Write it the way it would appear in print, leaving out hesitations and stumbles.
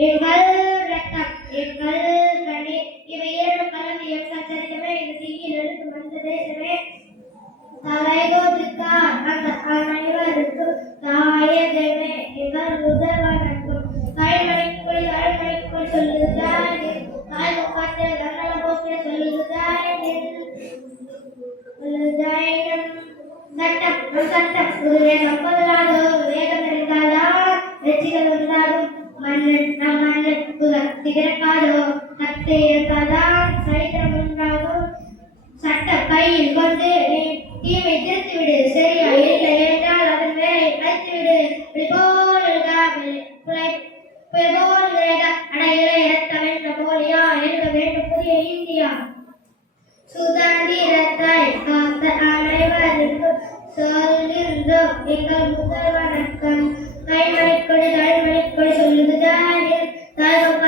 எங்கள் ரத்தம் எங்கள் கண்ணீர் இவை இரண்டு கலந்து எங்கள் சரிதமே இது தீயில் எடுத்து வந்த தேசமே தலைகோத்துக்கார் அந்த அனைவருக்கு தாயதமே எங்கள் முதல்வனுக்கும் தாய்மொழி சொல்லுது தாய் முகத்தில் கண்ணல போக்கு சொல்லுது சட்டம் ஒரு வேகம் பொதுவாக வேகம் இருந்தால்தான் வெற்றிகள் இருந்தாலும் மன்னன் திகழக்காதோ கத்தை இருந்தால்தான் சரித்திரம் உண்டாகும் சட்டம் கையில் கொண்டு தீமை திருத்தி விடு சரியா இல்லை என்றால் அதன் வேலை கழித்து விடு அடையிலே இரத்த வென்ற போலியா எழுத வேண்டும் புதிய இந்தியா சுதந்திரத்தை காத்த அனைவருக்கும் சொல்கின்றோம் எங்கள் முதல் வணக்கம் தாய்மொழி கொடி சொல்லுது தாய்